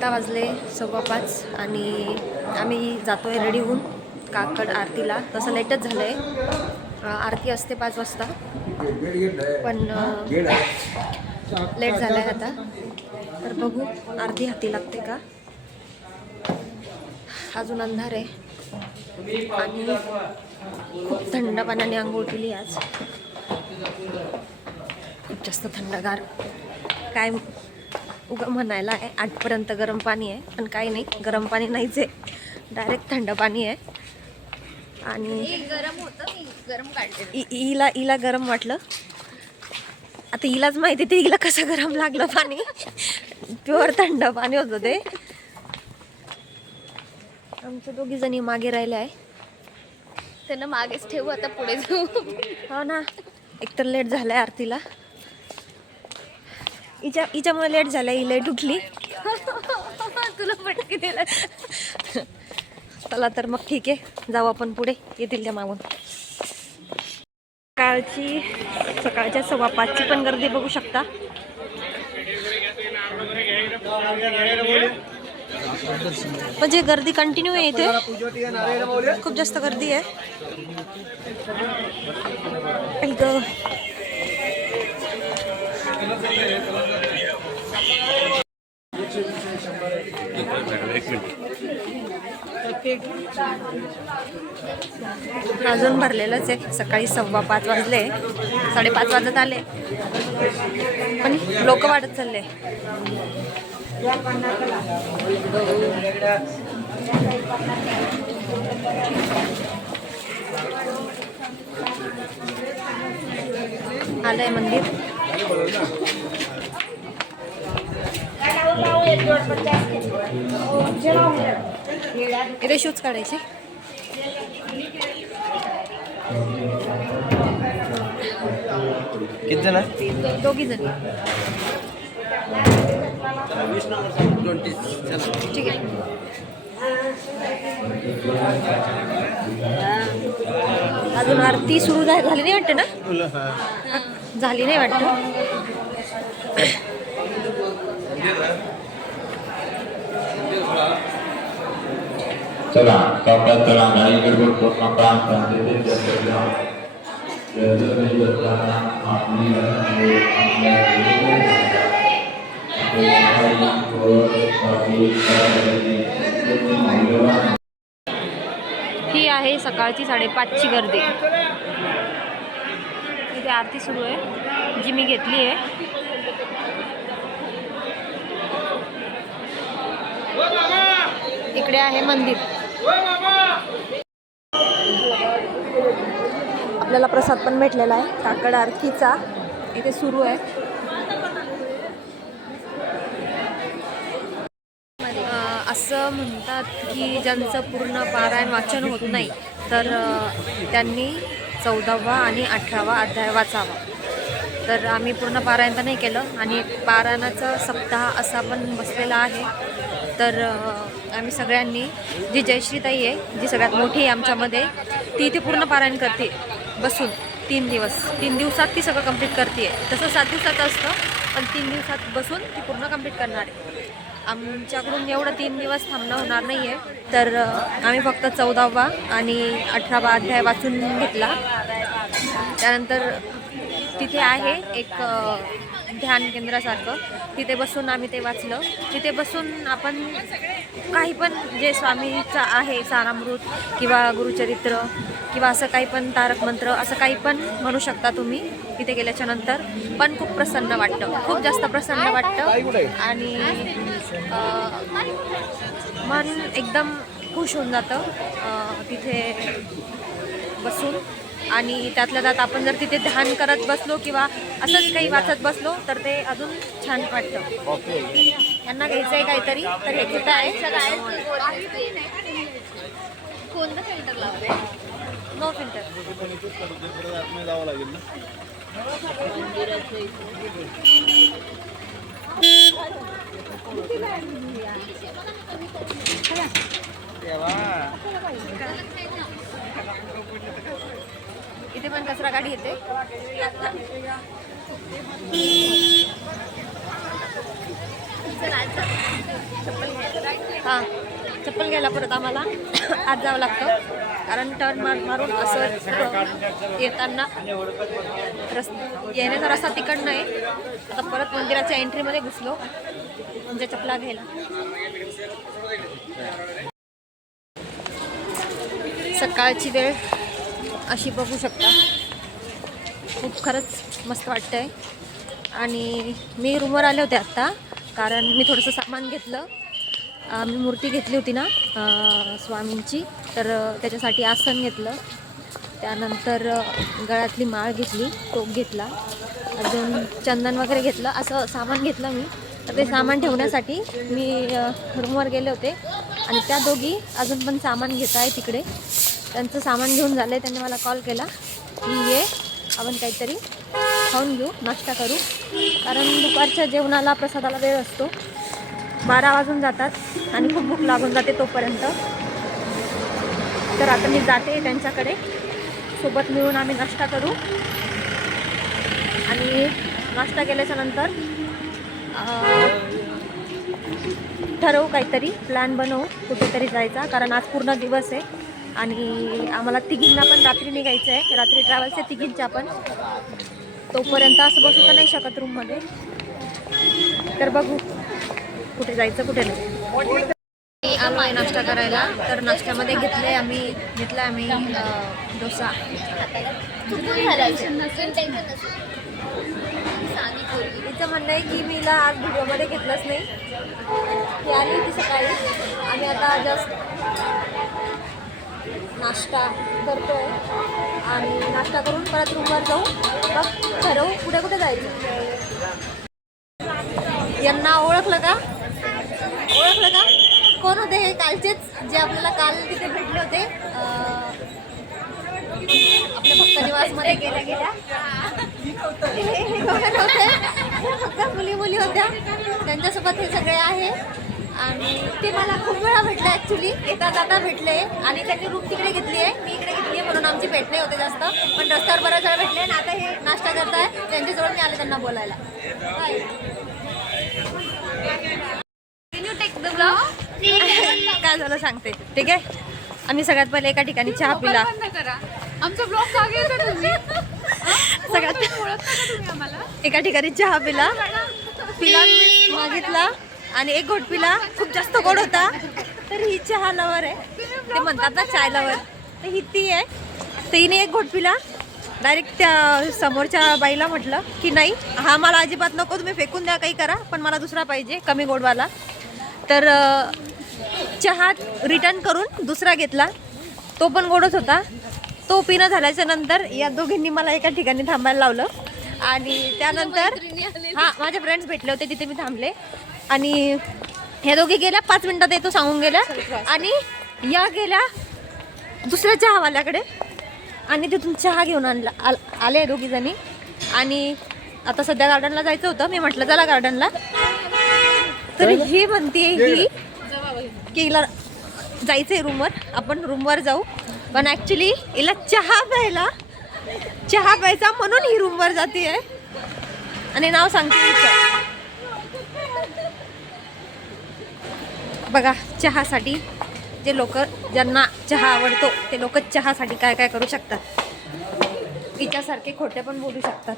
आत्ता वाजले 5:15 आणि आम्ही जातोय रेडी होऊन काकड आरतीला. तसं लेटच झालं आहे, आरती असते 5 वाजता पण लेट झालं आहे आता. तर बघू आरती हाती लागते का. अजून अंधार आहे आणि खूप थंड पाण्याने आंघोळ केली आज. खूप जास्त थंडगार, काय उगा म्हणायला आहे. 8पर्यंत गरम पाणी आहे पण काही नाही, गरम पाणी नाहीच आहे, डायरेक्ट थंड पाणी आहे. आणि गरम होतं, गरम काढले. हिला गरम वाटलं. आता हिलाच माहिती ते हिला कसं गरम लागलं पाणी. प्युअर थंड पाणी होतं ते. आमच्या दोघी जणी मागे राहिल्या आहे. त्यांना मागेच ठेवू, आता पुढे जाऊ. हो ना, एकतर लेट झालाय आरतीला. हिच्यामुळे लेट झालाय, ही लेट उठली. तुला पटकी दिला. चला तर मग ठीक आहे, जाऊ आपण पुढे, येतील त्या मागून. सकाळच्या 5:15ची पण गर्दी बघू शकता. म्हणजे गर्दी कंटिन्यू आहे इथे, खूप जास्त गर्दी आहे. अजून भरलेलंच आहे. सकाळी 5:15 वाजले, 5:30 वाजत आले पण लोक वाढत चालले. आलंय मंदिर. इथे शूज काढायचे. किती जण? दोघी जणी. ठीक आहे. अजून आरती सुरू झाली नाही वाटतं ना? झाली नाही वाटतं. चला कपड्यात चला गाडी गडबड करून नका. ही आहे सकाळची 5:30ची गर्दी. इथे आरती सुरू आहे जी मी घेतली आहे. इकडे आहे मंदिर. आपल्याला प्रसाद पण भेटलेला आहे काकड आरतीचा, इथे सुरू आहे. असं म्हणतात की ज्यांचं पूर्ण पारायण वाचन होत नाही तर त्यांनी 14वा आणि 18वा अध्याय वाचावा. तर आम्ही पूर्ण पारायण तर नाही केलं आणि पारायणाचा सप्ताह असा पण बसलेला आहे. तर आम्ही सगळ्यांनी, जी जयश्रीताई आहे जी सगळ्यात मोठी आहे आमच्यामध्ये, ती इथे पूर्ण पारायण करते बसून 3 दिवसात ती सगळं कंप्लीट करते. तसं 7 दिवसाचं असतं पण 3 दिवसात बसून ती पूर्ण कंप्लीट करणार आहे. आमच्याकडून एवढं 3 दिवस थांबणं होणार नाही आहे. तर आम्ही फक्त 14वा आणि 18वा अध्याय वाचून घेतला. त्यानंतर तिथे आहे एक ध्यान केंद्रासारखं, तिथे बसून आम्ही ते वाचलं. तिथे बसून आपण काही पण जे स्वामीचं आहे सारामृत किंवा गुरुचरित्र किंवा असं काही पण तारक मंत्र असं काही पण म्हणू शकता तुम्ही तिथे गेल्याच्या नंतर. पण खूप प्रसन्न वाटतं, खूप जास्त प्रसन्न वाटतं आणि मन एकदम खुश होऊन जातं तिथे बसून. आणि त्यातल्या त्यात आपण जर तिथे ध्यान करत बसलो किंवा असंच काही वाचत बसलो तर ते अजून छान वाटतं. यांना घ्यायचं आहे काहीतरी तर हे कुठं आहे? कोणतं फिल्टर लावलंय? No filter. इथे पण कचरा गाडी येते. चल आज जा. चप्पल घ्यायला. हां चप्पल घ्यायला परत आम्हाला आज जावं लागतं कारण टर्न मारून असं येताना येण्याचा रस्ता तिकडनं आहे. आता परत मंदिराच्या एंट्रीमध्ये घुसलो म्हणजे चपला घ्यायला. सकाळची वेळ अशी बघू शकता. खूप खरंच मस्त वाटतंय. आणि मी रूमवर आले होते आत्ता कारण मी थोडंसं सामान घेतलं. मी मूर्ती घेतली होती ना स्वामींची, तर त्याच्यासाठी आसन घेतलं. त्यानंतर गळ्यातली माळ घेतली, टोप घेतला, अजून चंदन वगैरे घेतलं. असं सामान घेतलं मी. तर ते सामान ठेवण्यासाठी मी रूमवर गेले होते आणि त्या दोघी अजून पण सामान घेत आहे तिकडे. त्यांचं सामान घेऊन झालं आहे. त्यांनी मला कॉल केला की ये आपण काहीतरी खाऊन घेऊ, नाश्ता करू, कारण दुपारच्या जेवणाला प्रसादाला वेळ असतो. 12 वाजून जातात आणि खूप भूक लागून जाते तोपर्यंत. तर आता मी जाते त्यांच्याकडे, सोबत मिळून आम्ही नाश्ता करू आणि नाश्ता केल्याच्या नंतर ठरवू, काहीतरी प्लॅन बनवू कुठेतरी जायचा, कारण आज पूर्ण दिवस आहे आणि आम्हाला तिघींना पण रात्री निघायचं आहे. रात्री ट्रॅव्हल्स आहे तिघींच्या पण. तोपर्यंत असं बसू तर नाही शकत रूममध्ये. तर बघू कुठे जायचं कुठे नाही. आलो आहे नाश्ता करायला. तर नाश्त्यामध्ये घेतला आम्ही डोसा. चुकून झालं असेल, नसेल टेन्शन नसेल. तिचं म्हणणं आहे की मीला आज व्हिडिओमध्ये घेतलंच नाही. ती आली होती सकाळी. आम्ही आता जस्ट नाश्ता करतोय आणि नाश्ता करून परत रूमवर जाऊ. मग ठरवू कुठे कुठे जायचं. यांना ओळखलं का? कोण होते हे? कालचेच जे आपल्याला काल तिथे भेटले होते आपल्या भक्त निवासमध्ये गेल्या. हे कोण होते? फक्त मुली होत्या. त्यांच्यासोबत हे सगळे आहे आणि ते मला खूप वेळा भेटले. ॲक्च्युली येता जाता भेटले आणि त्यांनी रूम तिकडे घेतली आहे, मी इकडे घेतली आहे, म्हणून आमची भेट नाही होते जास्त. पण रस्त्यावर बऱ्याच वेळा भेटले आणि आता हे नाश्ता करताय. त्यांच्याजवळ मी आले त्यांना बोलायला. काय झालं सांगते, ठीक आहे. आम्ही सगळ्यात पहिले एका ठिकाणी चहा पिला. आमचा ब्लॉग का घेता तुम्ही? एका ठिकाणी चहा पिला मागितला आणि एक घोट पिला. खूप जास्त गोड होता. तर ही चहा लवर आहे, ते म्हणतात ना चाय लवर, तर ही ती आहे. तर हिने एक घोट पिला. डायरेक्ट त्या समोरच्या बाईला म्हटलं की नाही, हा मला अजिबात नको, तुम्ही फेकून द्या, काही करा, पण मला दुसरा पाहिजे कमी गोडवाला. तर चहा रिटर्न करून दुसरा घेतला. तो पण गोडच होता. तो पिणं झाल्याच्या नंतर या दोघींनी मला एका ठिकाणी थांबायला लावलं आणि त्यानंतर हां माझे फ्रेंड्स भेटले होते, तिथे मी थांबले आणि ह्या दोघी गेल्या 5 मिनिटात येतो सांगून गेल्या आणि या गेल्या दुसऱ्या चहावाल्याकडे आणि तिथून चहा घेऊन आले दोघी जणी. आणि आता सध्या गार्डनला जायचं होतं. मी म्हटलं चला गार्डनला. तर ही म्हणते ही की हिला जायचं आहे रूमवर, आपण रूमवर जाऊ. पण ॲक्च्युली हिला चहा प्यायचा म्हणून ही रूमवर जाते आहे आणि नाव सांगते हिचं. बघा चहासाठी जे लोक, ज्यांना चहा आवडतो ते लोक चहासाठी काय काय करू शकतात. हिच्यासारखे खोटे पण बोलू शकतात.